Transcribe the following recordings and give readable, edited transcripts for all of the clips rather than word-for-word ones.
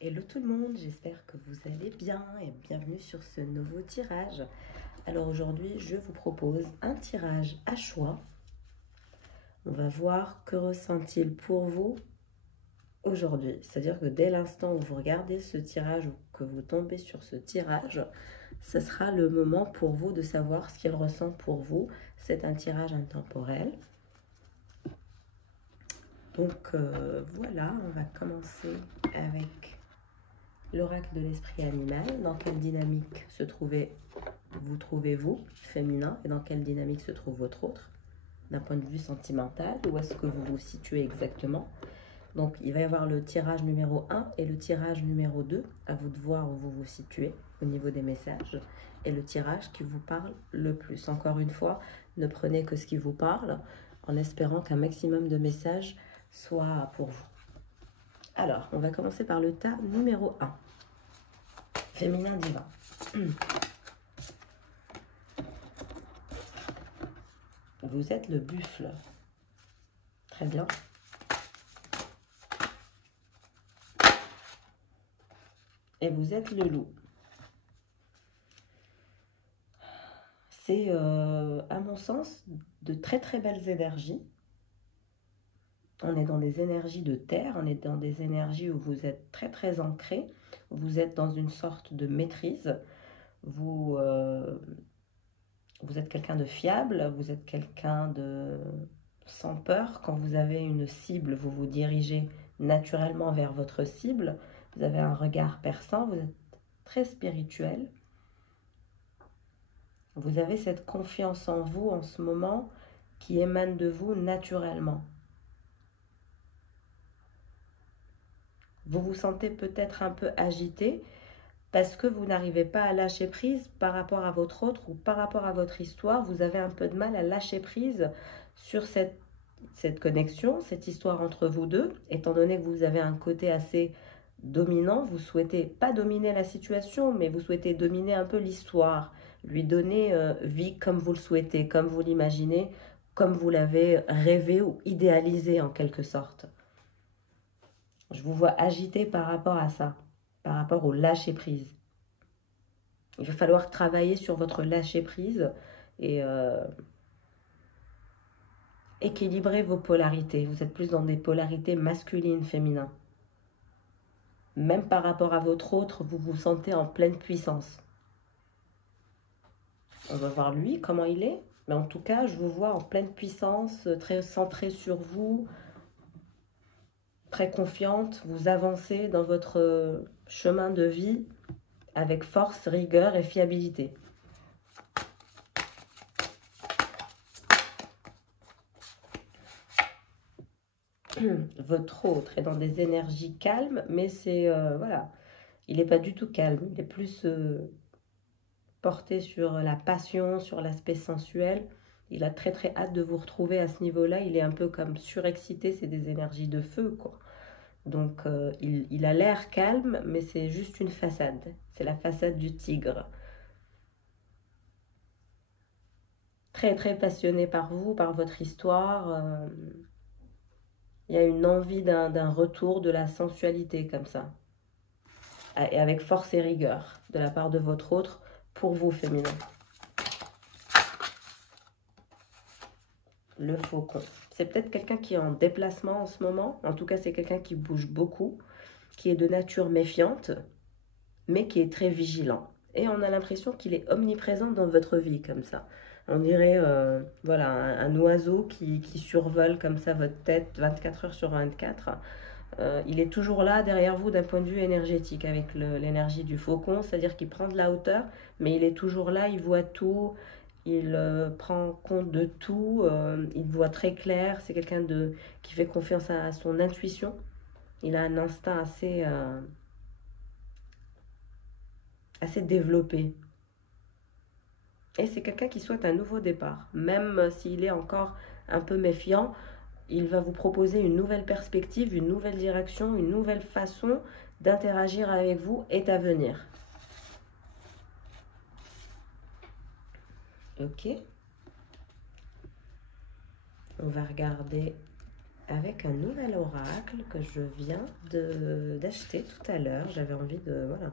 Hello tout le monde, j'espère que vous allez bien et bienvenue sur ce nouveau tirage. Alors aujourd'hui, je vous propose un tirage à choix. On va voir que ressent-il pour vous aujourd'hui. C'est-à-dire que dès l'instant où vous regardez ce tirage ou que vous tombez sur ce tirage, ce sera le moment pour vous de savoir ce qu'il ressent pour vous. C'est un tirage intemporel. Donc voilà, on va commencer avec l'oracle de l'esprit animal. Dans quelle dynamique vous trouvez-vous, féminin, et dans quelle dynamique se trouve votre autre, d'un point de vue sentimental, où est-ce que vous vous situez exactement. Donc il va y avoir le tirage numéro 1 et le tirage numéro 2, à vous de voir où vous vous situez au niveau des messages, et le tirage qui vous parle le plus. Encore une fois, ne prenez que ce qui vous parle, en espérant qu'un maximum de messages soit pour vous. Alors, on va commencer par le tas numéro 1. Féminin divin. Vous êtes le buffle. Très bien. Et vous êtes le loup. C'est, à mon sens, de très très belles énergies. On est dans des énergies de terre, on est dans des énergies où vous êtes très très ancré, vous êtes dans une sorte de maîtrise, vous êtes quelqu'un de fiable, vous êtes quelqu'un de sans peur. Quand vous avez une cible, vous vous dirigez naturellement vers votre cible, vous avez un regard perçant, vous êtes très spirituel. Vous avez cette confiance en vous en ce moment qui émane de vous naturellement. Vous vous sentez peut-être un peu agité parce que vous n'arrivez pas à lâcher prise par rapport à votre autre ou par rapport à votre histoire. Vous avez un peu de mal à lâcher prise sur cette connexion, cette histoire entre vous deux, étant donné que vous avez un côté assez dominant. Vous souhaitez pas dominer la situation, mais vous souhaitez dominer un peu l'histoire, lui donner vie comme vous le souhaitez, comme vous l'imaginez, comme vous l'avez rêvé ou idéalisé en quelque sorte. Je vous vois agité par rapport à ça, par rapport au lâcher-prise. Il va falloir travailler sur votre lâcher-prise et équilibrer vos polarités. Vous êtes plus dans des polarités masculines, féminines. Même par rapport à votre autre, vous vous sentez en pleine puissance. On va voir lui, comment il est. Mais en tout cas, je vous vois en pleine puissance, très centré sur vous, très confiante. Vous avancez dans votre chemin de vie avec force, rigueur et fiabilité. Votre autre est dans des énergies calmes, mais c'est, voilà, il n'est pas du tout calme. Il est plus porté sur la passion, sur l'aspect sensuel. Il a très très hâte de vous retrouver à ce niveau-là. Il est un peu comme surexcité, c'est des énergies de feu, quoi. Donc il a l'air calme, mais c'est juste une façade. C'est la façade du tigre. Très très passionné par vous, par votre histoire. Il y a une envie d'un retour de la sensualité comme ça. Et avec force et rigueur de la part de votre autre pour vous, féminin. Le faucon. C'est peut-être quelqu'un qui est en déplacement en ce moment. En tout cas, c'est quelqu'un qui bouge beaucoup, qui est de nature méfiante, mais qui est très vigilant. Et on a l'impression qu'il est omniprésent dans votre vie, comme ça. On dirait voilà, un oiseau qui survole comme ça votre tête 24 heures sur 24. Il est toujours là derrière vous d'un point de vue énergétique avec l'énergie du faucon, c'est-à-dire qu'il prend de la hauteur, mais il est toujours là, il voit tout, il prend compte de tout, il voit très clair, c'est quelqu'un qui fait confiance à son intuition, il a un instinct assez développé. Et c'est quelqu'un qui souhaite un nouveau départ, même s'il est encore un peu méfiant. Il va vous proposer une nouvelle perspective, une nouvelle direction, une nouvelle façon d'interagir avec vous est à venir. Ok. On va regarder avec un nouvel oracle que je viens d'acheter tout à l'heure. J'avais envie de, voilà,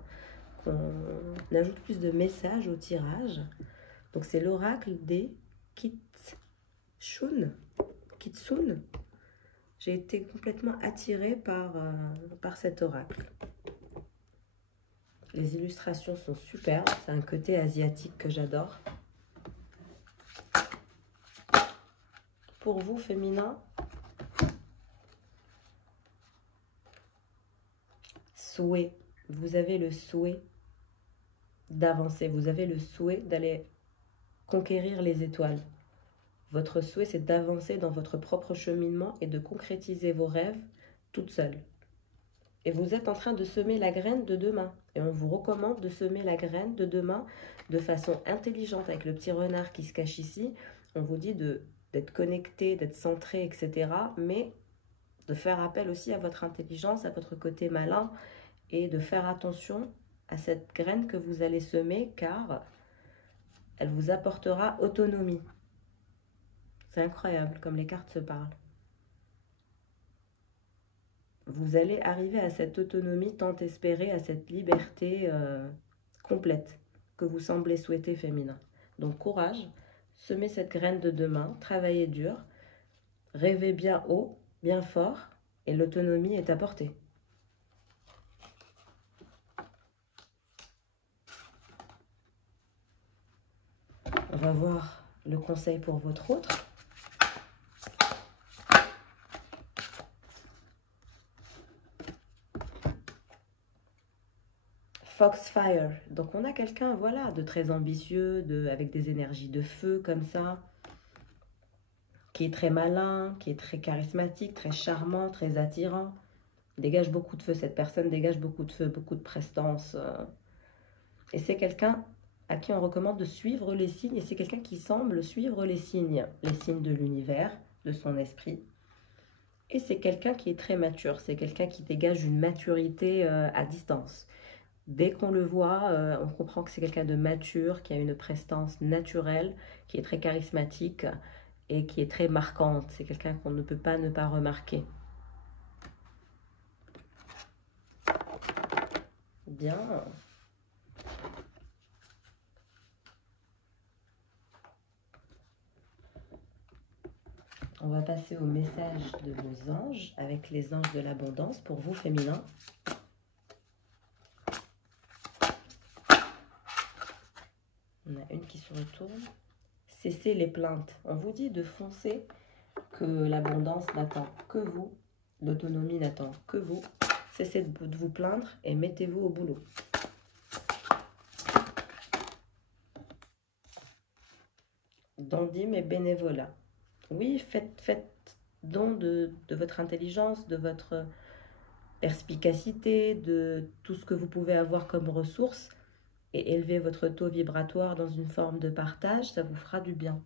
qu'on ajoute plus de messages au tirage. Donc c'est l'oracle des Kitsune. Kitsune. J'ai été complètement attirée par cet oracle. Les illustrations sont superbes. C'est un côté asiatique que j'adore. Pour vous, féminin, souhait. Vous avez le souhait d'avancer. Vous avez le souhait d'aller conquérir les étoiles. Votre souhait, c'est d'avancer dans votre propre cheminement et de concrétiser vos rêves toute seule. Et vous êtes en train de semer la graine de demain. Et on vous recommande de semer la graine de demain de façon intelligente avec le petit renard qui se cache ici. On vous dit d'être connecté, d'être centré, etc. Mais de faire appel aussi à votre intelligence, à votre côté malin et de faire attention à cette graine que vous allez semer car elle vous apportera autonomie. C'est incroyable comme les cartes se parlent. Vous allez arriver à cette autonomie tant espérée, à cette liberté complète que vous semblez souhaiter féminin. Donc courage, semez cette graine de demain, travaillez dur, rêvez bien haut, bien fort et l'autonomie est à portée. On va voir le conseil pour votre autre. Foxfire. Donc on a quelqu'un, voilà, de très ambitieux, avec des énergies de feu comme ça, qui est très malin, qui est très charismatique, très charmant, très attirant. Dégage beaucoup de feu, cette personne dégage beaucoup de feu, beaucoup de prestance. Et c'est quelqu'un à qui on recommande de suivre les signes, et c'est quelqu'un qui semble suivre les signes de l'univers, de son esprit. Et c'est quelqu'un qui est très mature, c'est quelqu'un qui dégage une maturité à distance. Dès qu'on le voit, on comprend que c'est quelqu'un de mature, qui a une prestance naturelle, qui est très charismatique et qui est très marquante. C'est quelqu'un qu'on ne peut pas ne pas remarquer. Bien. On va passer au message de vos anges avec les anges de l'abondance pour vous féminins. On a une qui se retourne. Cessez les plaintes. On vous dit de foncer, que l'abondance n'attend que vous, l'autonomie n'attend que vous. Cessez de vous plaindre et mettez-vous au boulot. Dandim et bénévolat. Oui, faites don de votre intelligence, de votre perspicacité, de tout ce que vous pouvez avoir comme ressources et élevez votre taux vibratoire dans une forme de partage, ça vous fera du bien.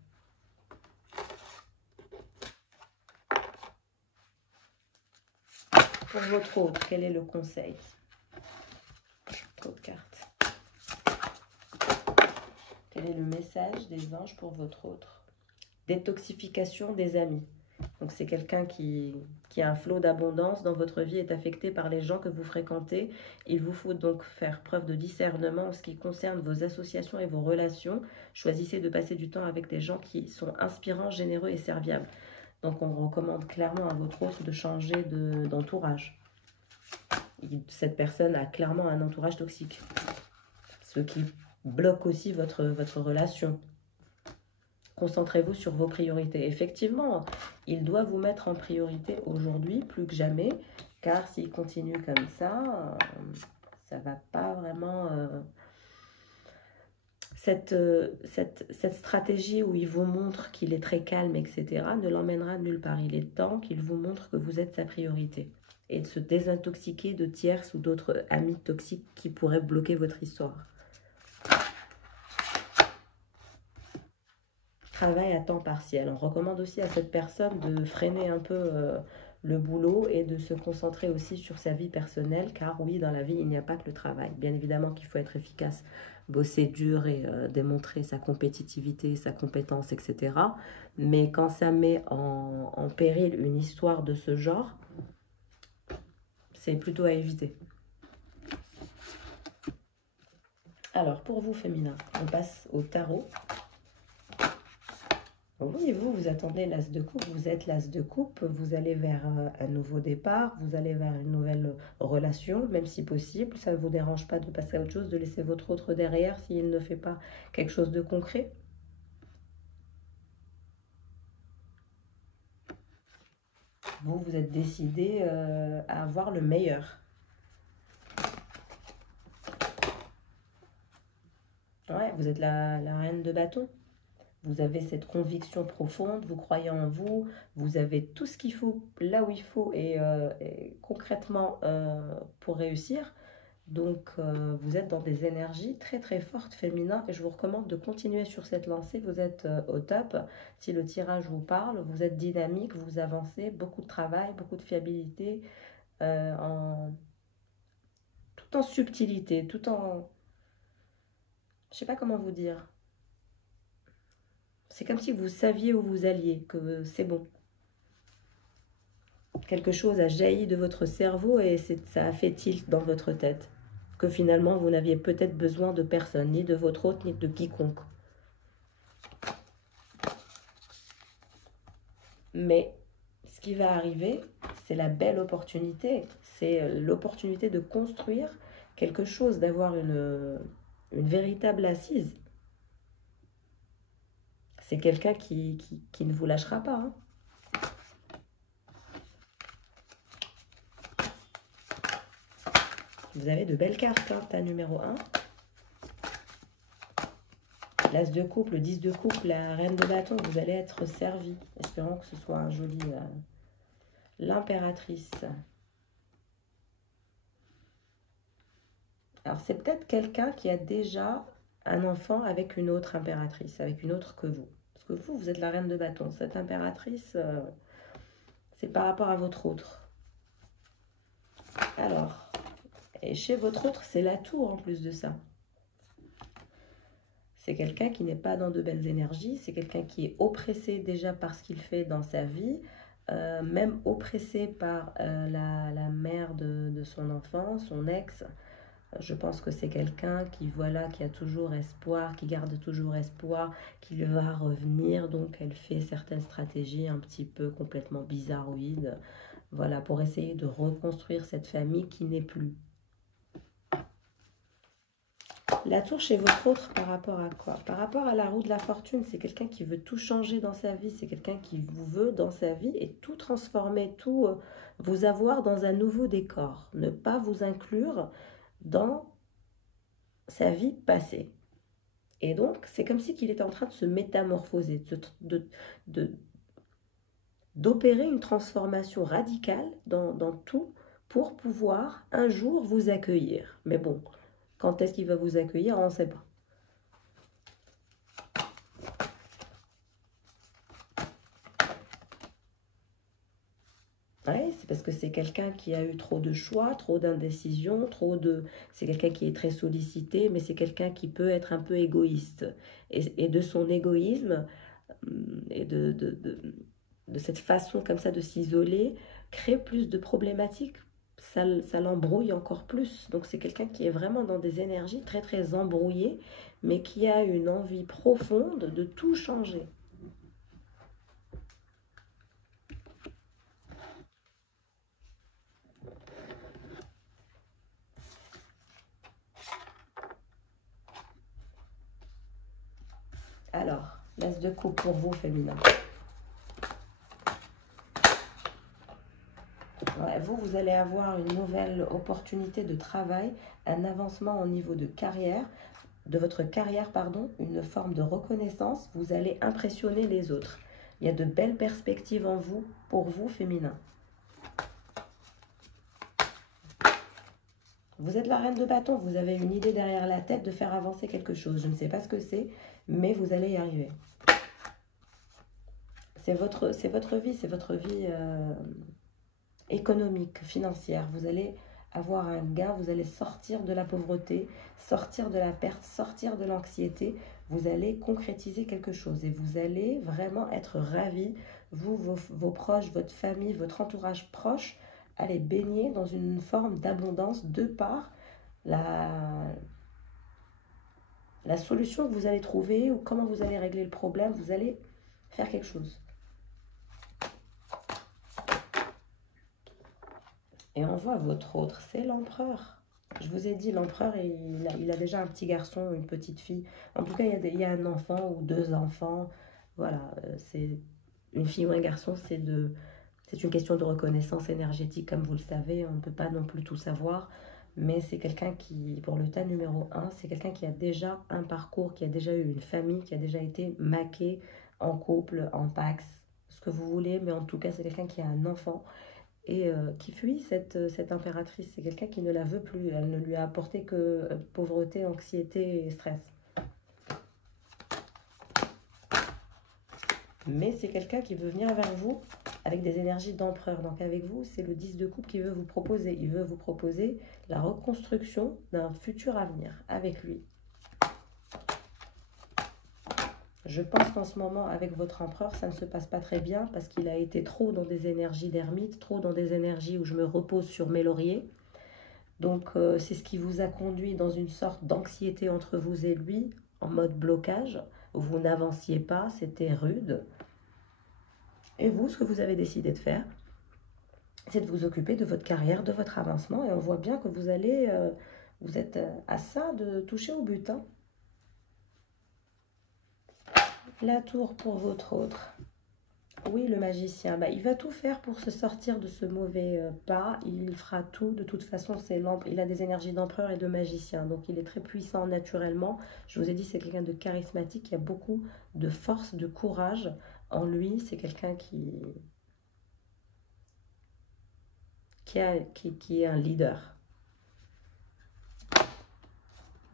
Pour votre autre, quel est le conseil? Code carte. Quel est le message des anges pour votre autre? Détoxification des amis. Donc c'est quelqu'un qui a un flot d'abondance dans votre vie, est affecté par les gens que vous fréquentez. Il vous faut donc faire preuve de discernement en ce qui concerne vos associations et vos relations. Choisissez de passer du temps avec des gens qui sont inspirants, généreux et serviables. Donc on recommande clairement à votre autre de changer d'entourage. Cette personne a clairement un entourage toxique. Ce qui bloque aussi votre relation. Concentrez-vous sur vos priorités. Effectivement, il doit vous mettre en priorité aujourd'hui, plus que jamais, car s'il continue comme ça ne va pas vraiment... Cette stratégie où il vous montre qu'il est très calme, etc., ne l'emmènera nulle part. Il est temps qu'il vous montre que vous êtes sa priorité et de se désintoxiquer de tierces ou d'autres amis toxiques qui pourraient bloquer votre histoire. Travail à temps partiel. On recommande aussi à cette personne de freiner un peu le boulot et de se concentrer aussi sur sa vie personnelle, car oui, dans la vie, il n'y a pas que le travail. Bien évidemment qu'il faut être efficace, bosser dur et démontrer sa compétitivité, sa compétence, etc. Mais quand ça met en péril une histoire de ce genre, c'est plutôt à éviter. Alors, pour vous, féminin, on passe au tarot. Oui, vous attendez l'as de coupe, vous êtes l'as de coupe, vous allez vers un nouveau départ, vous allez vers une nouvelle relation, même si possible. Ça ne vous dérange pas de passer à autre chose, de laisser votre autre derrière s'il ne fait pas quelque chose de concret. Vous êtes décidé à avoir le meilleur. Ouais, vous êtes la reine de bâton. Vous avez cette conviction profonde, vous croyez en vous, vous avez tout ce qu'il faut là où il faut et concrètement pour réussir. Donc vous êtes dans des énergies très très fortes féminines et je vous recommande de continuer sur cette lancée. Vous êtes au top. Si le tirage vous parle, vous êtes dynamique, vous avancez, beaucoup de travail, beaucoup de fiabilité, tout en subtilité, tout en... Je sais pas comment vous dire. C'est comme si vous saviez où vous alliez, que c'est bon. Quelque chose a jailli de votre cerveau et ça a fait tilt dans votre tête. Que finalement, vous n'aviez peut-être besoin de personne, ni de votre hôte, ni de quiconque. Mais ce qui va arriver, c'est la belle opportunité. C'est l'opportunité de construire quelque chose, d'avoir une véritable assise. C'est quelqu'un qui ne vous lâchera pas. Hein. Vous avez de belles cartes, hein, ta numéro 1. L'as de coupe, le 10 de coupe, la reine de bâton, vous allez être servi. Espérons que ce soit un joli... l'impératrice. Alors, c'est peut-être quelqu'un qui a déjà un enfant avec une autre impératrice, avec une autre que vous. Parce que vous êtes la reine de bâton. Cette impératrice, c'est par rapport à votre autre. Alors, et chez votre autre, c'est la tour en plus de ça. C'est quelqu'un qui n'est pas dans de belles énergies, c'est quelqu'un qui est oppressé déjà par ce qu'il fait dans sa vie, même oppressé par la mère de son enfant, son ex. Je pense que c'est quelqu'un qui, voilà, qui a toujours espoir, qui garde toujours espoir, qu'il va revenir. Donc, elle fait certaines stratégies un petit peu complètement bizarroïdes, voilà, pour essayer de reconstruire cette famille qui n'est plus. La tour chez votre autre, par rapport à quoi? Par rapport à la roue de la fortune, c'est quelqu'un qui veut tout changer dans sa vie, c'est quelqu'un qui vous veut dans sa vie et tout transformer, tout vous avoir dans un nouveau décor, ne pas vous inclure dans sa vie passée. Et donc, c'est comme si qu'il était en train de se métamorphoser, d'opérer une transformation radicale dans tout pour pouvoir un jour vous accueillir. Mais bon, quand est-ce qu'il va vous accueillir, on ne sait pas. Ouais, c'est parce que c'est quelqu'un qui a eu trop de choix, trop d'indécision, C'est quelqu'un qui est très sollicité, mais c'est quelqu'un qui peut être un peu égoïste. Et de son égoïsme et de cette façon comme ça de s'isoler, crée plus de problématiques. Ça l'embrouille encore plus. Donc c'est quelqu'un qui est vraiment dans des énergies très très embrouillées, mais qui a une envie profonde de tout changer. Alors, l'as de coupe pour vous, féminin. Ouais, vous allez avoir une nouvelle opportunité de travail, un avancement au niveau de carrière, de votre carrière, pardon, une forme de reconnaissance. Vous allez impressionner les autres. Il y a de belles perspectives en vous, pour vous, féminin. Vous êtes la reine de bâton, vous avez une idée derrière la tête de faire avancer quelque chose. Je ne sais pas ce que c'est, mais vous allez y arriver. C'est votre vie, c'est votre vie économique, financière. Vous allez avoir un gain, vous allez sortir de la pauvreté, sortir de la perte, sortir de l'anxiété. Vous allez concrétiser quelque chose et vous allez vraiment être ravis, vous, vos proches, votre famille, votre entourage proche, allez baigner dans une forme d'abondance de par la solution que vous allez trouver ou comment vous allez régler le problème. Vous allez faire quelque chose. Et on voit votre autre, c'est l'empereur. Je vous ai dit, l'empereur, il a déjà un petit garçon, une petite fille. En tout cas, il y a un enfant ou deux enfants. Voilà, c'est une fille ou un garçon, c'est une question de reconnaissance énergétique, comme vous le savez. On ne peut pas non plus tout savoir. Mais c'est quelqu'un qui, pour le tas numéro 1, c'est quelqu'un qui a déjà un parcours, qui a déjà eu une famille, qui a déjà été maqué en couple, en pax, ce que vous voulez. Mais en tout cas, c'est quelqu'un qui a un enfant et qui fuit cette impératrice. C'est quelqu'un qui ne la veut plus. Elle ne lui a apporté que pauvreté, anxiété et stress. Mais c'est quelqu'un qui veut venir vers vous avec des énergies d'empereur. Donc avec vous, c'est le 10 de coupe qui veut vous proposer. Il veut vous proposer la reconstruction d'un futur avenir avec lui. Je pense qu'en ce moment, avec votre empereur, ça ne se passe pas très bien parce qu'il a été trop dans des énergies d'ermite, trop dans des énergies où je me repose sur mes lauriers. Donc, c'est ce qui vous a conduit dans une sorte d'anxiété entre vous et lui, en mode blocage, où vous n'avanciez pas, c'était rude. Et vous, ce que vous avez décidé de faire, c'est de vous occuper de votre carrière, de votre avancement. Et on voit bien que vous allez, vous êtes à ça de toucher au but, hein. La tour pour votre autre. Oui, le magicien, bah, il va tout faire pour se sortir de ce mauvais pas. Il fera tout. De toute façon, il a des énergies d'empereur et de magicien. Donc, il est très puissant naturellement. Je vous ai dit, c'est quelqu'un de charismatique. Il y a beaucoup de force, de courage en lui. C'est quelqu'un qui est un leader.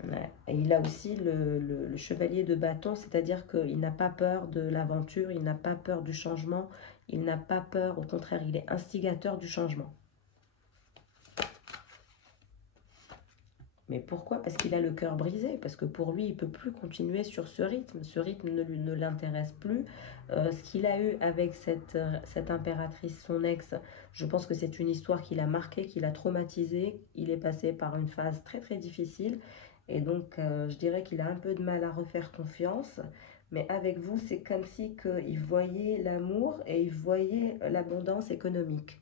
Ouais. Et il a aussi le chevalier de bâton, c'est-à-dire qu'il n'a pas peur de l'aventure, il n'a pas peur du changement, il n'a pas peur, au contraire, il est instigateur du changement. Mais pourquoi? Parce qu'il a le cœur brisé, parce que pour lui, il ne peut plus continuer sur ce rythme. Ce rythme ne l'intéresse plus. Ce qu'il a eu avec cette impératrice, son ex, je pense que c'est une histoire qui l'a marqué, qui l'a traumatisé. Il est passé par une phase très très difficile. Et donc, je dirais qu'il a un peu de mal à refaire confiance. Mais avec vous, c'est comme si il voyait l'amour et il voyait l'abondance économique.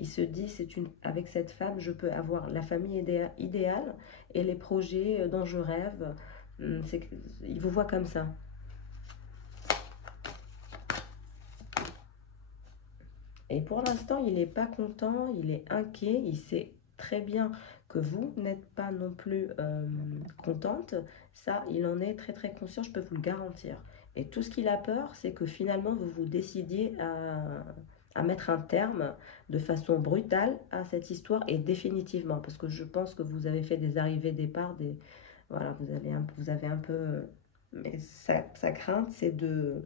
Il se dit, avec cette femme, je peux avoir la famille idéale et les projets dont je rêve. Il vous voit comme ça. Et pour l'instant, il n'est pas content, il est inquiet, il sait très bien que vous n'êtes pas non plus contente. Ça, il en est très très conscient, je peux vous le garantir. Et tout ce qu'il a peur, c'est que finalement, vous vous décidiez à mettre un terme de façon brutale à cette histoire et définitivement. Parce que je pense que vous avez fait des arrivées-départs, voilà, vous avez un peu... Mais sa crainte, c'est de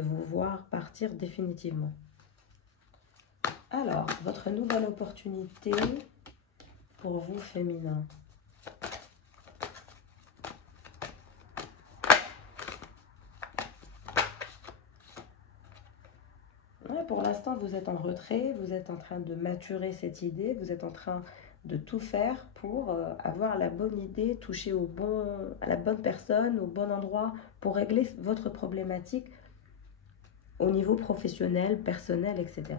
vous voir partir définitivement. Alors, votre nouvelle opportunité pour vous, féminin. Ouais, pour l'instant, vous êtes en retrait, vous êtes en train de maturer cette idée, vous êtes en train de tout faire pour avoir la bonne idée, toucher à la bonne personne, au bon endroit, pour régler votre problématique au niveau professionnel, personnel, etc.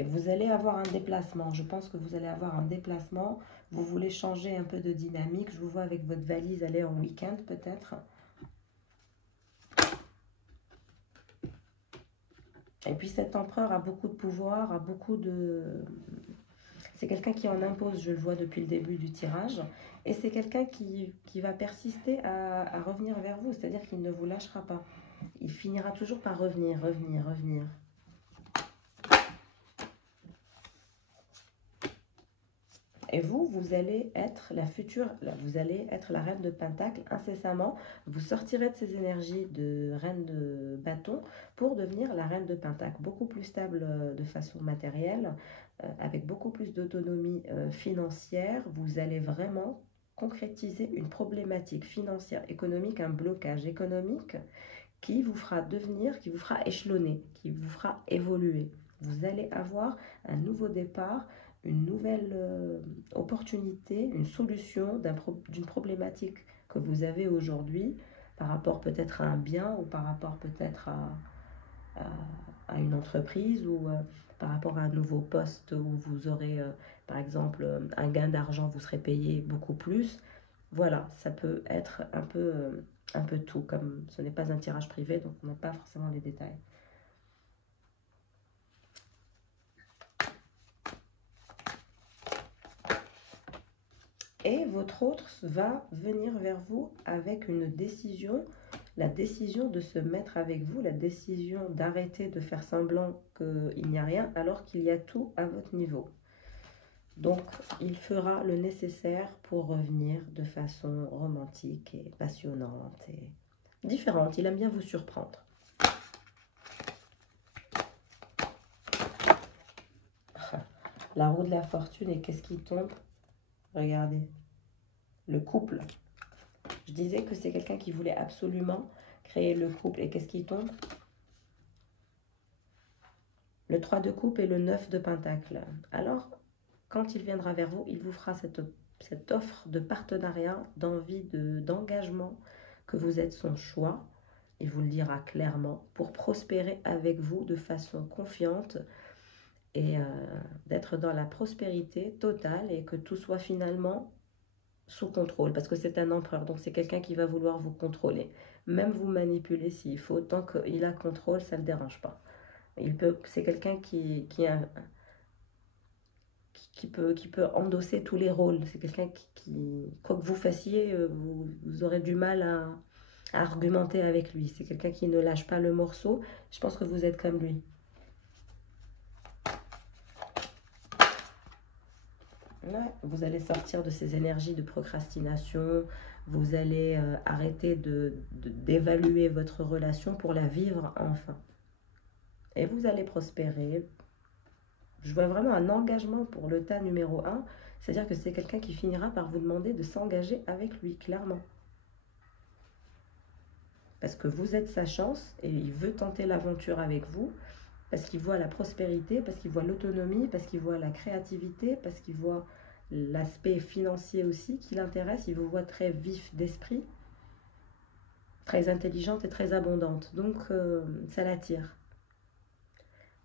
Et vous allez avoir un déplacement. Je pense que vous allez avoir un déplacement. Vous voulez changer un peu de dynamique. Je vous vois avec votre valise aller en week-end peut-être. Et puis cet empereur a beaucoup de pouvoir, a beaucoup de... C'est quelqu'un qui en impose, je le vois depuis le début du tirage. Et c'est quelqu'un qui va persister à revenir vers vous. C'est-à-dire qu'il ne vous lâchera pas. Il finira toujours par revenir, revenir, revenir. Et vous allez être la future, vous allez être la reine de Pentacle incessamment. Vous sortirez de ces énergies de reine de bâton pour devenir la reine de Pentacle, beaucoup plus stable de façon matérielle, avec beaucoup plus d'autonomie financière. Vous allez vraiment concrétiser une problématique financière, économique, un blocage économique qui vous fera devenir, qui vous fera échelonner, qui vous fera évoluer. Vous allez avoir un nouveau départ, une nouvelle opportunité, une solution d'une problématique que vous avez aujourd'hui par rapport peut-être à un bien ou par rapport peut-être à une entreprise ou par rapport à un nouveau poste où vous aurez par exemple un gain d'argent, vous serez payé beaucoup plus. Voilà, ça peut être un peu tout, comme ce n'est pas un tirage privé, donc on n'a pas forcément les détails. Et votre autre va venir vers vous avec une décision, la décision de se mettre avec vous, la décision d'arrêter de faire semblant qu'il n'y a rien alors qu'il y a tout à votre niveau. Donc, il fera le nécessaire pour revenir de façon romantique et passionnante et différente. Il aime bien vous surprendre. La roue de la fortune, et qu'est-ce qui tombe? Regardez, le couple. Je disais que c'est quelqu'un qui voulait absolument créer le couple. Et qu'est-ce qui tombe? Le 3 de coupe et le 9 de pentacle. Alors, quand il viendra vers vous, il vous fera cette offre de partenariat, d'envie, d'engagement, que vous êtes son choix. Il vous le dira clairement pour prospérer avec vous de façon confiante et d'être dans la prospérité totale et que tout soit finalement sous contrôle, parce que c'est un empereur, donc c'est quelqu'un qui va vouloir vous contrôler, même vous manipuler s'il faut, tant qu'il a contrôle, ça ne le dérange pas. C'est quelqu'un qui peut endosser tous les rôles, c'est quelqu'un quoi que vous fassiez, vous aurez du mal à argumenter avec lui, c'est quelqu'un qui ne lâche pas le morceau, je pense que vous êtes comme lui. Ouais, vous allez sortir de ces énergies de procrastination, vous allez arrêter d'évaluer votre relation pour la vivre enfin. Et vous allez prospérer. Je vois vraiment un engagement pour le tas numéro 1, c'est-à-dire que c'est quelqu'un qui finira par vous demander de s'engager avec lui, clairement. Parce que vous êtes sa chance et il veut tenter l'aventure avec vous, parce qu'il voit la prospérité, parce qu'il voit l'autonomie, parce qu'il voit la créativité, parce qu'il voit l'aspect financier aussi qui l'intéresse. Il vous voit très vif d'esprit, très intelligente et très abondante. Donc, ça l'attire.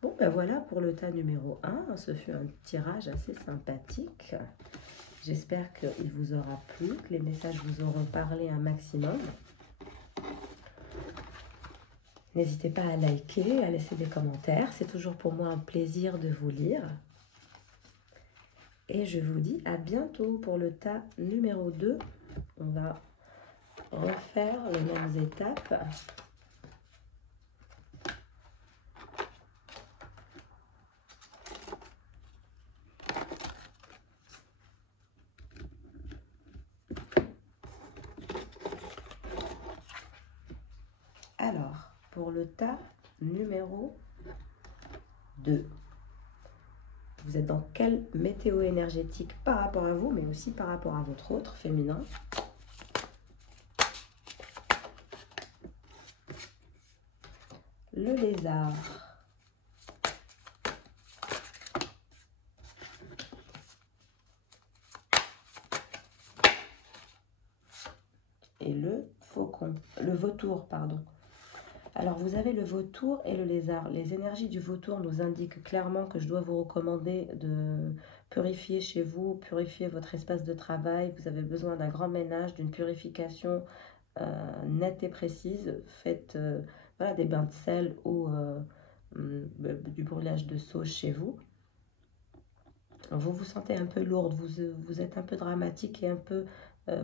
Bon, ben voilà pour le tas numéro 1. Ce fut un tirage assez sympathique. J'espère qu'il vous aura plu, que les messages vous auront parlé un maximum. N'hésitez pas à liker, à laisser des commentaires. C'est toujours pour moi un plaisir de vous lire. Et je vous dis à bientôt pour le tas numéro 2. On va refaire les mêmes étapes. Alors, pour le tas numéro 2, vous êtes dans quelle météo énergétique par rapport à vous, mais aussi par rapport à votre autre féminin? Le lézard. Et le faucon, le vautour, pardon. Alors, vous avez le vautour et le lézard. Les énergies du vautour nous indiquent clairement que je dois vous recommander de purifier chez vous, purifier votre espace de travail. Vous avez besoin d'un grand ménage, d'une purification nette et précise. Faites voilà, des bains de sel ou du brûlage de sauge chez vous. Vous vous sentez un peu lourde, vous êtes un peu dramatique et un peu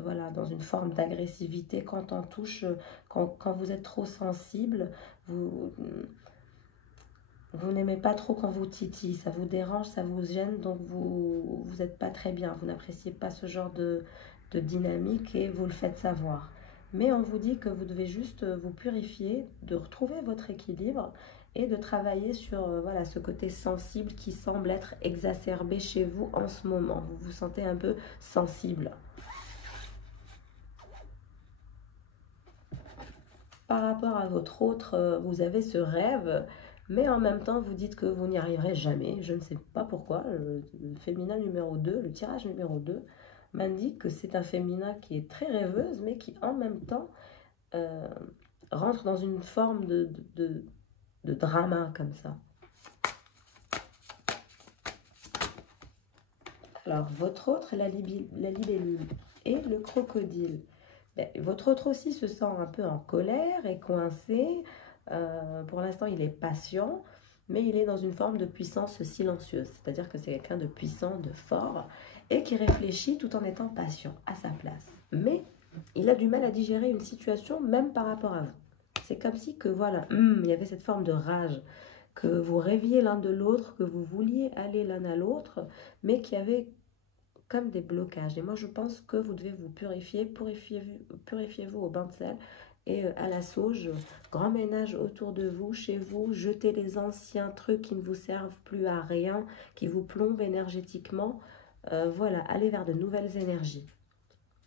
voilà, dans une forme d'agressivité quand on touche, quand vous êtes trop sensible, Vous n'aimez pas trop quand vous titille, ça vous dérange, ça vous gêne, donc vous n'êtes pas très bien. Vous n'appréciez pas ce genre de dynamique et vous le faites savoir. Mais on vous dit que vous devez juste vous purifier, de retrouver votre équilibre et de travailler sur voilà, ce côté sensible qui semble être exacerbé chez vous en ce moment. Vous vous sentez un peu sensible. Par rapport à votre autre, vous avez ce rêve, mais en même temps, vous dites que vous n'y arriverez jamais. Je ne sais pas pourquoi. Le féminin numéro 2, le tirage numéro 2, m'indique que c'est un féminin qui est très rêveuse, mais qui en même temps euh, rentre dans une forme de drama comme ça. Alors, votre autre, la libellule et le crocodile. Ben, votre autre aussi se sent un peu en colère et coincé. Pour l'instant, il est patient, mais il est dans une forme de puissance silencieuse. C'est-à-dire que c'est quelqu'un de puissant, de fort, et qui réfléchit tout en étant patient à sa place. Mais il a du mal à digérer une situation, même par rapport à vous. C'est comme si que voilà, il y avait cette forme de rage, que vous rêviez l'un de l'autre, que vous vouliez aller l'un à l'autre, mais qu'il y avait comme des blocages. Et moi, je pense que vous devez vous purifier, purifiez-vous au bain de sel et à la sauge, grand ménage autour de vous, chez vous, jetez les anciens trucs qui ne vous servent plus à rien, qui vous plombent énergétiquement. Voilà, allez vers de nouvelles énergies.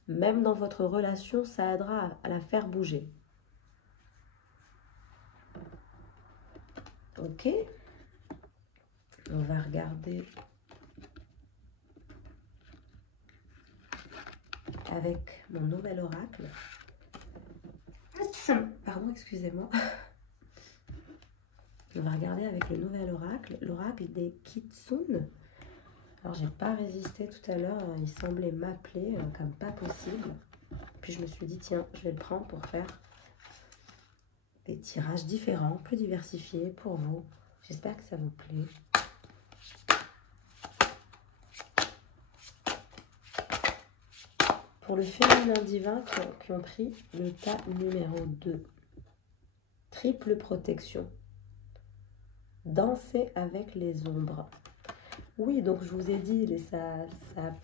Même dans votre relation, ça aidera à la faire bouger. Ok? On va regarder avec mon nouvel oracle. Pardon, excusez-moi. On va regarder avec le nouvel oracle, l'oracle des Kitsune. Alors, j'ai pas résisté tout à l'heure, il semblait m'appeler comme pas possible. Puis je me suis dit, tiens, je vais le prendre pour faire des tirages différents, plus diversifiés pour vous. J'espère que ça vous plaît. Pour le féminin divin qui ont pris le tas numéro 2. Triple protection. Danser avec les ombres. Oui, donc je vous ai dit,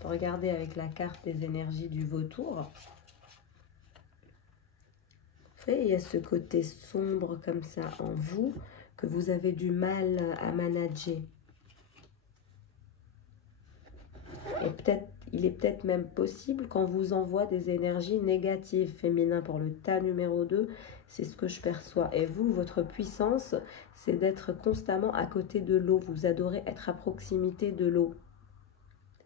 regardez avec la carte des énergies du vautour. Il y a ce côté sombre comme ça en vous que vous avez du mal à manager. Et il est peut-être même possible qu'on vous envoie des énergies négatives féminines pour le tas numéro 2. C'est ce que je perçois. Et vous, votre puissance, c'est d'être constamment à côté de l'eau. Vous adorez être à proximité de l'eau.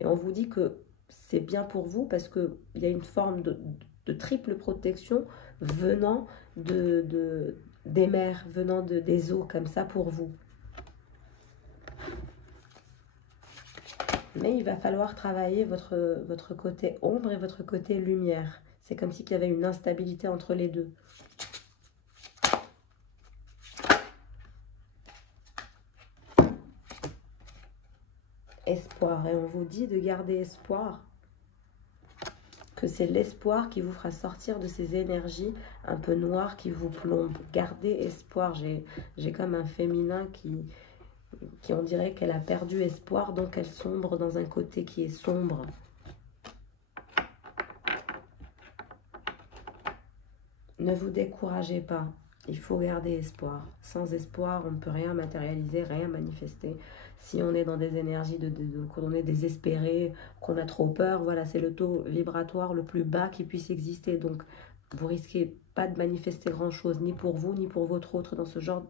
Et on vous dit que c'est bien pour vous parce qu'il y a une forme de triple protection venant des mers, venant des eaux comme ça pour vous. Mais il va falloir travailler votre côté ombre et votre côté lumière. C'est comme s'il y avait une instabilité entre les deux. Espoir. Et on vous dit de garder espoir. Que c'est l'espoir qui vous fera sortir de ces énergies un peu noires qui vous plombent. Gardez espoir. J'ai comme un féminin qui on dirait qu'elle a perdu espoir, donc elle sombre dans un côté qui est sombre. Ne vous découragez pas, il faut garder espoir. Sans espoir, on ne peut rien matérialiser, rien manifester. Si on est dans des énergies, qu'on est désespéré, qu'on a trop peur, voilà, c'est le taux vibratoire le plus bas qui puisse exister. Donc, vous risquez pas de manifester grand-chose, ni pour vous, ni pour votre autre, dans ce genre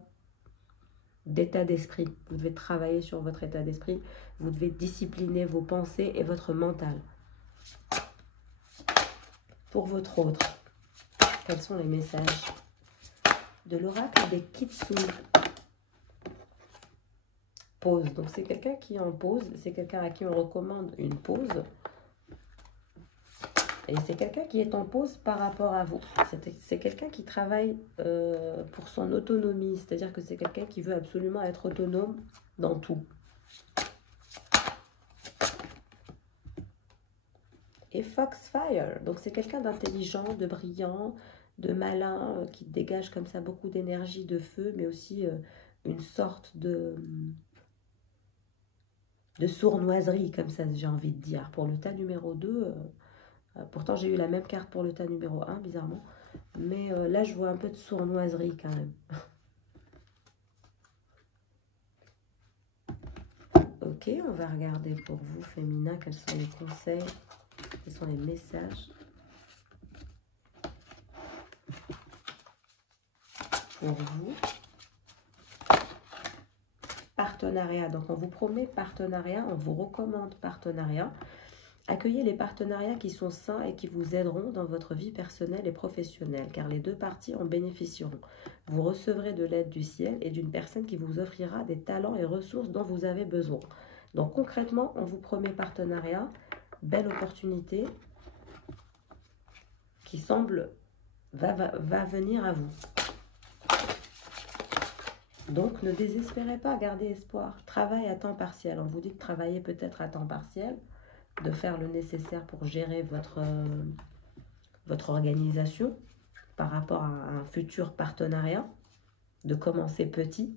d'état d'esprit. Vous devez travailler sur votre état d'esprit, vous devez discipliner vos pensées et votre mental. Pour votre autre, quels sont les messages de l'oracle des Kitsune? Pause. Donc c'est quelqu'un qui est en pause, c'est quelqu'un à qui on recommande une pause. Et c'est quelqu'un qui est en pause par rapport à vous. C'est quelqu'un qui travaille pour son autonomie. C'est-à-dire que c'est quelqu'un qui veut absolument être autonome dans tout. Et Foxfire, donc c'est quelqu'un d'intelligent, de brillant, de malin, qui dégage comme ça beaucoup d'énergie, de feu, mais aussi une sorte de sournoiserie, comme ça j'ai envie de dire. Pour le tas numéro 2, pourtant j'ai eu la même carte pour le tas numéro 1, bizarrement. Mais là, je vois un peu de sournoiserie quand même. Ok, on va regarder pour vous, féminin, quels sont les conseils, quels sont les messages pour vous. Partenariat, donc on vous promet partenariat, on vous recommande partenariat. Accueillez les partenariats qui sont sains et qui vous aideront dans votre vie personnelle et professionnelle, car les deux parties en bénéficieront. Vous recevrez de l'aide du ciel et d'une personne qui vous offrira des talents et ressources dont vous avez besoin. Donc concrètement, on vous promet partenariat, belle opportunité qui semble va venir à vous. Donc, ne désespérez pas, gardez espoir. Travail à temps partiel. On vous dit de travailler peut-être à temps partiel, de faire le nécessaire pour gérer votre organisation par rapport à un futur partenariat, de commencer petit.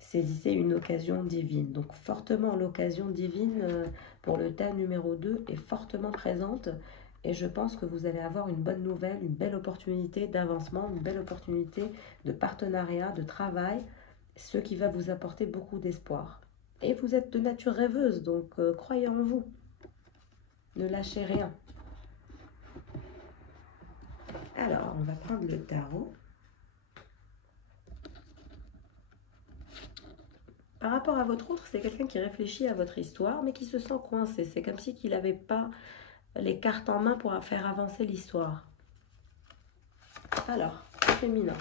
Saisissez une occasion divine. Donc, fortement, l'occasion divine pour le tas numéro 2 est fortement présente. Et je pense que vous allez avoir une bonne nouvelle, une belle opportunité d'avancement, une belle opportunité de partenariat, de travail, ce qui va vous apporter beaucoup d'espoir. Et vous êtes de nature rêveuse, donc croyez en vous. Ne lâchez rien. Alors, on va prendre le tarot. Par rapport à votre autre, c'est quelqu'un qui réfléchit à votre histoire, mais qui se sent coincé. C'est comme si qu'il n'avait pas les cartes en main pour faire avancer l'histoire. Alors, féminin.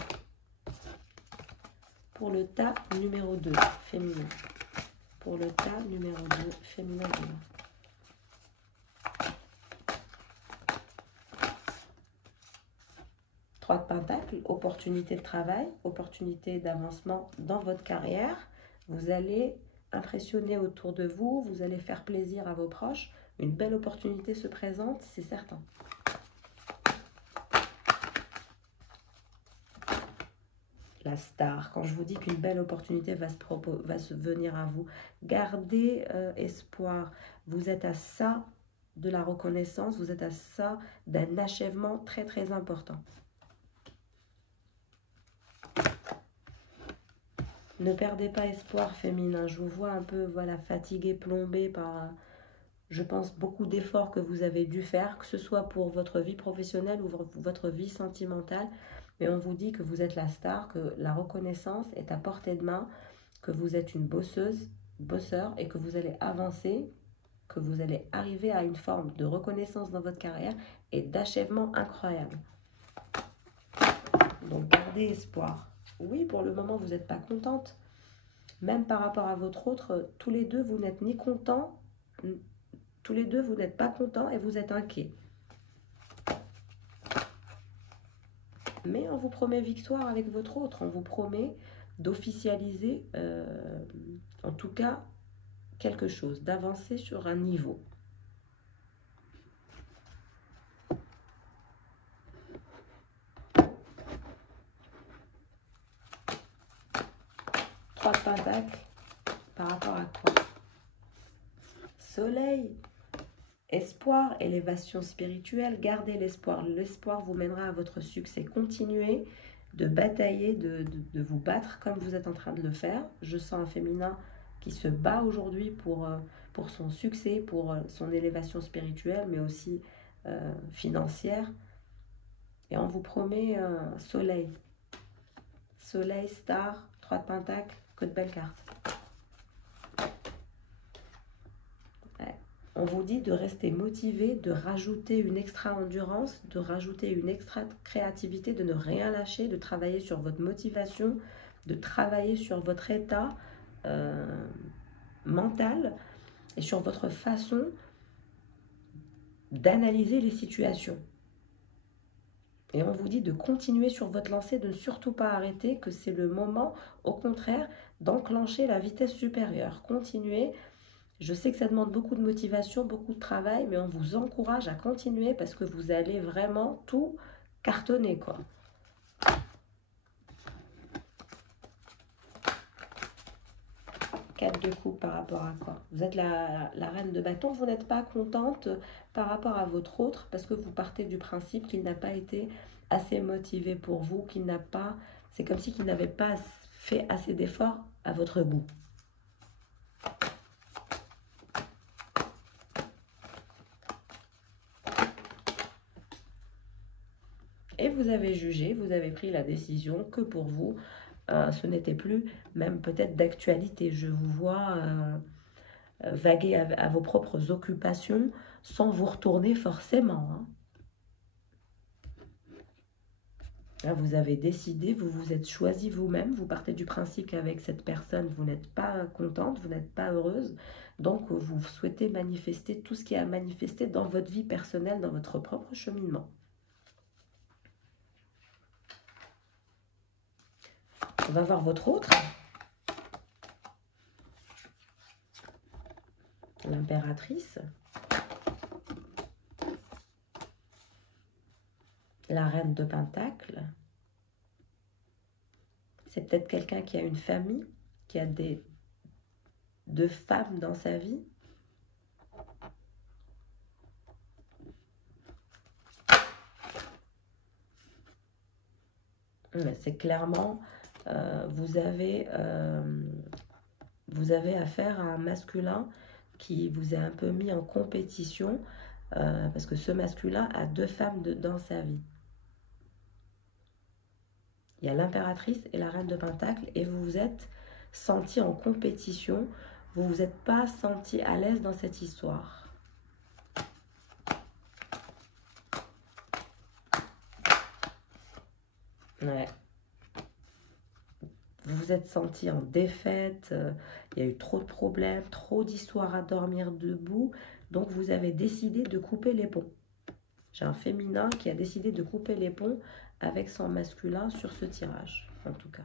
Pour le tas numéro 2, féminin. Pour le tas numéro 2, féminin. 3 de pentacles, opportunité de travail, opportunité d'avancement dans votre carrière. Vous allez impressionner autour de vous, vous allez faire plaisir à vos proches. Une belle opportunité se présente, c'est certain. La star, quand je vous dis qu'une belle opportunité va se venir à vous, gardez espoir. Vous êtes à ça de la reconnaissance, vous êtes à ça d'un achèvement très très important. Ne perdez pas espoir, féminin. Je vous vois un peu voilà, fatigué, plombé par, je pense, beaucoup d'efforts que vous avez dû faire, que ce soit pour votre vie professionnelle ou votre vie sentimentale. Mais on vous dit que vous êtes la star, que la reconnaissance est à portée de main, que vous êtes une bosseuse, bosseur et que vous allez avancer, que vous allez arriver à une forme de reconnaissance dans votre carrière et d'achèvement incroyable. Donc gardez espoir. Oui, pour le moment, vous n'êtes pas contente. Même par rapport à votre autre, tous les deux, vous n'êtes ni contents, tous les deux, vous n'êtes pas contents et vous êtes inquiets. Mais on vous promet victoire avec votre autre. On vous promet d'officialiser, en tout cas, quelque chose, d'avancer sur un niveau. Trois de pentacles, par rapport à quoi? Soleil, espoir, élévation spirituelle, gardez l'espoir. L'espoir vous mènera à votre succès. Continuez de batailler, de vous battre comme vous êtes en train de le faire. Je sens un féminin qui se bat aujourd'hui pour son succès, pour son élévation spirituelle, mais aussi financière. Et on vous promet soleil. Soleil, star, 3 de pentacles, que de belles cartes. On vous dit de rester motivé, de rajouter une extra endurance, de rajouter une extra créativité, de ne rien lâcher, de travailler sur votre motivation, de travailler sur votre état mental et sur votre façon d'analyser les situations. Et on vous dit de continuer sur votre lancée, de ne surtout pas arrêter, que c'est le moment, au contraire, d'enclencher la vitesse supérieure. Continuez. Je sais que ça demande beaucoup de motivation, beaucoup de travail, mais on vous encourage à continuer parce que vous allez vraiment tout cartonner, quoi. 4 de coupe par rapport à quoi? Vous êtes la reine de bâton, vous n'êtes pas contente par rapport à votre autre parce que vous partez du principe qu'il n'a pas été assez motivé pour vous, qu'il n'a pas, c'est comme si qu'il n'avait pas fait assez d'efforts à votre goût. Et vous avez jugé, vous avez pris la décision que pour vous, ce n'était plus même peut-être d'actualité. Je vous vois vaguer à vos propres occupations sans vous retourner forcément. Hein. Là, vous avez décidé, vous vous êtes choisi vous-même, vous partez du principe qu'avec cette personne, vous n'êtes pas contente, vous n'êtes pas heureuse, donc vous souhaitez manifester tout ce qui est à manifester dans votre vie personnelle, dans votre propre cheminement. On va voir votre autre. L'impératrice. La reine de Pentacles. C'est peut-être quelqu'un qui a une famille, qui a deux femmes dans sa vie. C'est clairement, vous avez affaire à un masculin qui vous a un peu mis en compétition parce que ce masculin a deux femmes dans sa vie. Il y a l'impératrice et la reine de Pentacles et vous vous êtes senti en compétition, vous ne vous êtes pas senti à l'aise dans cette histoire. Ouais. Vous vous êtes senti en défaite, il y a eu trop de problèmes, trop d'histoires à dormir debout, donc vous avez décidé de couper les ponts. J'ai un féminin qui a décidé de couper les ponts avec son masculin sur ce tirage, en tout cas.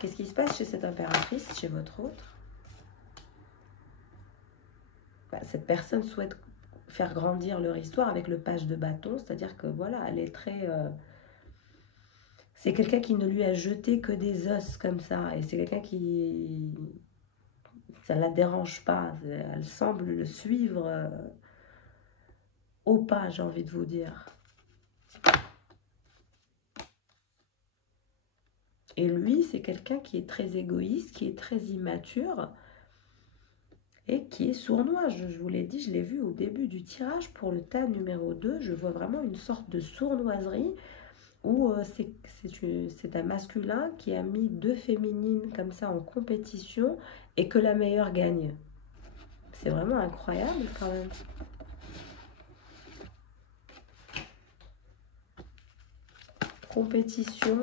Qu'est-ce qui se passe chez cette impératrice, chez votre autre? Cette personne souhaite faire grandir leur histoire avec le page de bâton, c'est-à-dire que voilà, elle est très... c'est quelqu'un qui ne lui a jeté que des os comme ça, et c'est quelqu'un qui... ça ne la dérange pas, elle semble le suivre au pas, j'ai envie de vous dire. Et lui, c'est quelqu'un qui est très égoïste, qui est très immature et qui est sournois. Je vous l'ai dit, je l'ai vu au début du tirage pour le tas numéro 2. Je vois vraiment une sorte de sournoiserie où c'est un masculin qui a mis deux féminines comme ça en compétition et que la meilleure gagne. C'est vraiment incroyable quand même. Compétition.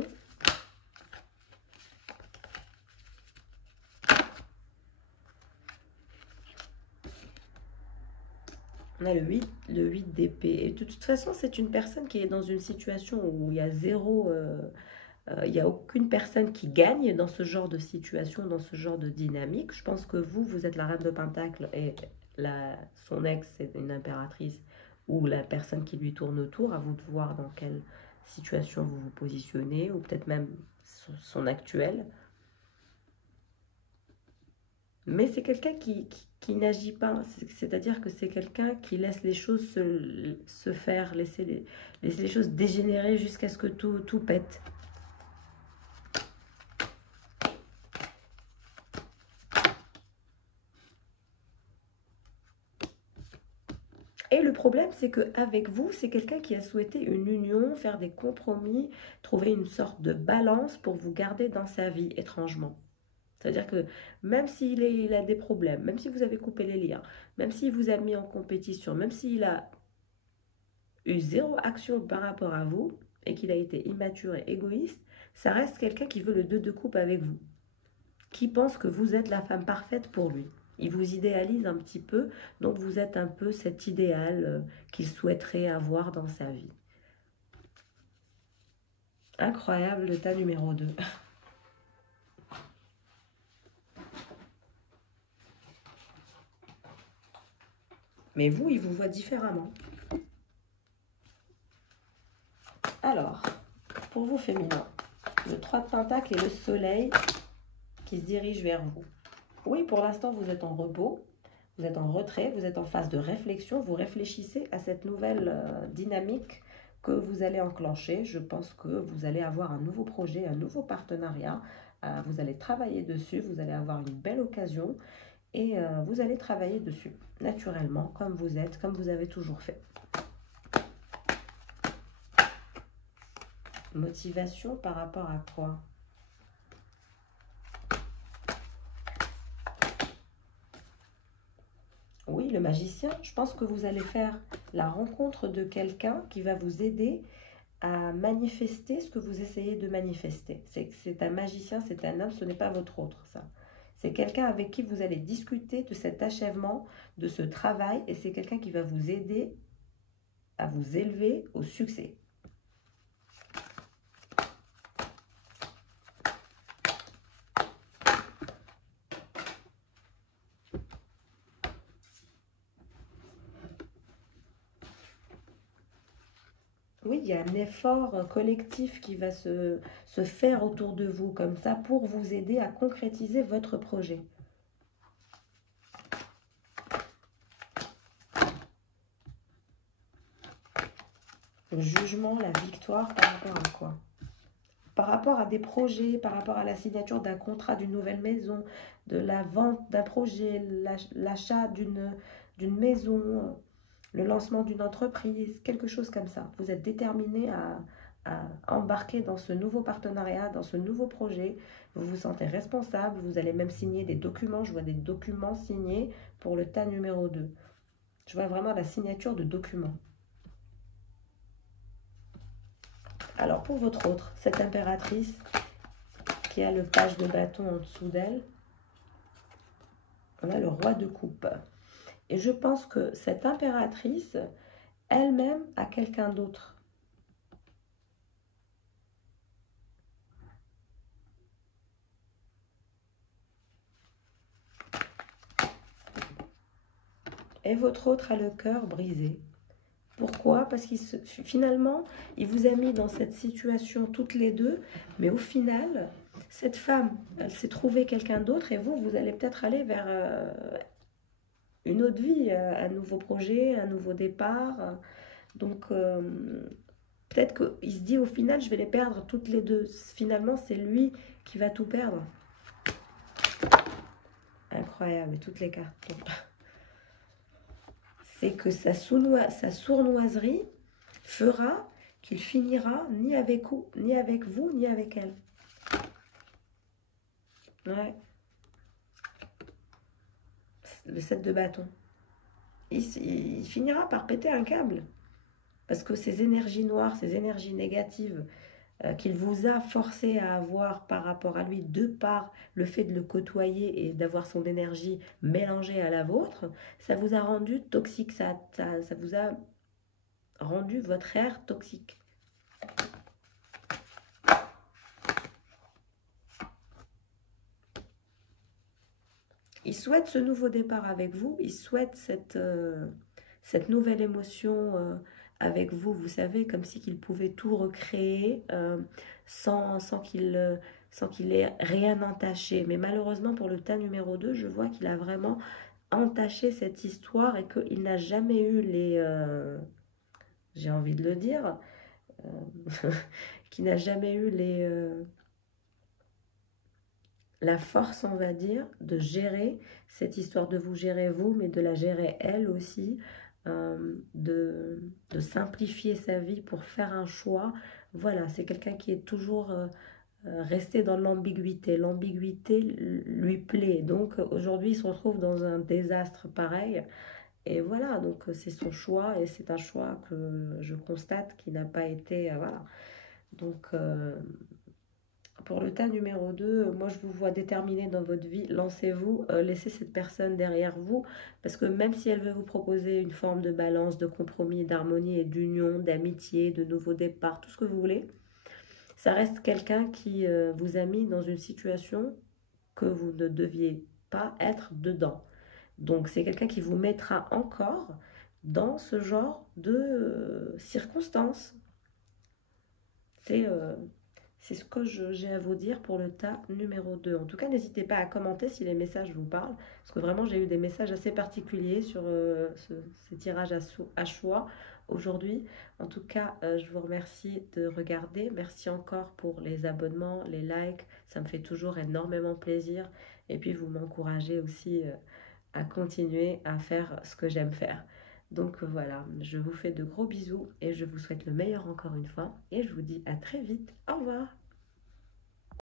On a le 8 d'épée. Et de toute façon, c'est une personne qui est dans une situation où il y a zéro... il n'y a aucune personne qui gagne dans ce genre de situation, dans ce genre de dynamique. Je pense que vous êtes la reine de Pentacle et son ex, c'est une impératrice ou la personne qui lui tourne autour. À vous de voir dans quelle situation vous vous positionnez ou peut-être même son actuel. Mais c'est quelqu'un qui n'agit pas, c'est-à-dire que c'est quelqu'un qui laisse les choses se faire, laisser les choses dégénérer jusqu'à ce que tout pète. Et le problème, c'est qu'avec vous, c'est quelqu'un qui a souhaité une union, faire des compromis, trouver une sorte de balance pour vous garder dans sa vie, étrangement. C'est-à-dire que même il a des problèmes, même si vous avez coupé les liens, même s'il vous a mis en compétition, même s'il a eu zéro action par rapport à vous et qu'il a été immature et égoïste, ça reste quelqu'un qui veut le 2 de coupe avec vous, qui pense que vous êtes la femme parfaite pour lui. Il vous idéalise un petit peu, donc vous êtes un peu cet idéal qu'il souhaiterait avoir dans sa vie. Incroyable, le tas numéro 2. Mais vous, il vous voit différemment. Alors, pour vous féminins, Le 3 de Pentacle et le Soleil qui se dirige vers vous. Oui, pour l'instant, vous êtes en repos, vous êtes en retrait, vous êtes en phase de réflexion, vous réfléchissez à cette nouvelle dynamique que vous allez enclencher. Je pense que vous allez avoir un nouveau projet, un nouveau partenariat. Vous allez travailler dessus, vous allez avoir une belle occasion et vous allez travailler dessus naturellement, comme vous êtes, comme vous avez toujours fait. Motivation par rapport à quoi? Oui, le magicien, je pense que vous allez faire la rencontre de quelqu'un qui va vous aider à manifester ce que vous essayez de manifester. C'est un magicien, c'est un homme, ce n'est pas votre autre, ça. C'est quelqu'un avec qui vous allez discuter de cet achèvement, de ce travail, et c'est quelqu'un qui va vous aider à vous élever au succès. Oui, il y a un effort collectif qui va se faire autour de vous comme ça pour vous aider à concrétiser votre projet. Le jugement, la victoire par rapport à quoi? Par rapport à des projets, par rapport à la signature d'un contrat, d'une nouvelle maison, de la vente d'un projet, l'achat d'une maison, le lancement d'une entreprise, quelque chose comme ça. Vous êtes déterminé à embarquer dans ce nouveau partenariat, dans ce nouveau projet. Vous vous sentez responsable, vous allez même signer des documents. Je vois des documents signés pour le tas numéro 2. Je vois vraiment la signature de documents. Alors pour votre autre, cette impératrice qui a le page de bâton en dessous d'elle, on a le roi de coupe. Et je pense que cette impératrice, elle-même, a quelqu'un d'autre. Et votre autre a le cœur brisé. Pourquoi? Parce qu'il finalement, il vous a mis dans cette situation toutes les deux, mais au final, cette femme, elle s'est trouvée quelqu'un d'autre et vous, vous allez peut-être aller vers une autre vie, un nouveau projet, un nouveau départ. Donc, peut-être qu'il se dit au final, je vais les perdre toutes les deux. Finalement, c'est lui qui va tout perdre. Incroyable, toutes les cartes. C'est que sa sournoiserie fera qu'il finira ni avec vous, ni avec elle. Ouais. Le 7 de bâton. Il finira par péter un câble. Parce que ces énergies noires, ces énergies négatives qu'il vous a forcé à avoir par rapport à lui, de par le fait de le côtoyer et d'avoir son énergie mélangée à la vôtre, ça vous a rendu toxique, ça vous a rendu votre air toxique. Il souhaite ce nouveau départ avec vous, il souhaite cette nouvelle émotion avec vous, vous savez, comme si qu'il pouvait tout recréer sans qu'il ait rien entaché. Mais malheureusement, pour le tas numéro 2, je vois qu'il a vraiment entaché cette histoire et qu'il n'a jamais eu les... j'ai envie de le dire, qu'il n'a jamais eu la force, on va dire, de gérer cette histoire, de vous gérer vous, mais de la gérer elle aussi, de simplifier sa vie pour faire un choix. Voilà, c'est quelqu'un qui est toujours resté dans l'ambiguïté. L'ambiguïté lui plaît. Donc aujourd'hui, il se retrouve dans un désastre pareil. Et voilà, donc c'est son choix et c'est un choix que je constate qui n'a pas été... voilà. Donc... pour le tas numéro 2, moi je vous vois déterminé dans votre vie, lancez-vous, laissez cette personne derrière vous, parce que même si elle veut vous proposer une forme de balance, de compromis, d'harmonie et d'union, d'amitié, de nouveau départ, tout ce que vous voulez, ça reste quelqu'un qui vous a mis dans une situation que vous ne deviez pas être dedans. Donc c'est quelqu'un qui vous mettra encore dans ce genre de circonstances. C'est ce que j'ai à vous dire pour le tas numéro 2. En tout cas, n'hésitez pas à commenter si les messages vous parlent, parce que vraiment, j'ai eu des messages assez particuliers sur ces tirages à choix aujourd'hui. En tout cas, je vous remercie de regarder. Merci encore pour les abonnements, les likes. Ça me fait toujours énormément plaisir. Et puis, vous m'encouragez aussi à continuer à faire ce que j'aime faire. Donc voilà, je vous fais de gros bisous et je vous souhaite le meilleur encore une fois. Et je vous dis à très vite. Au revoir.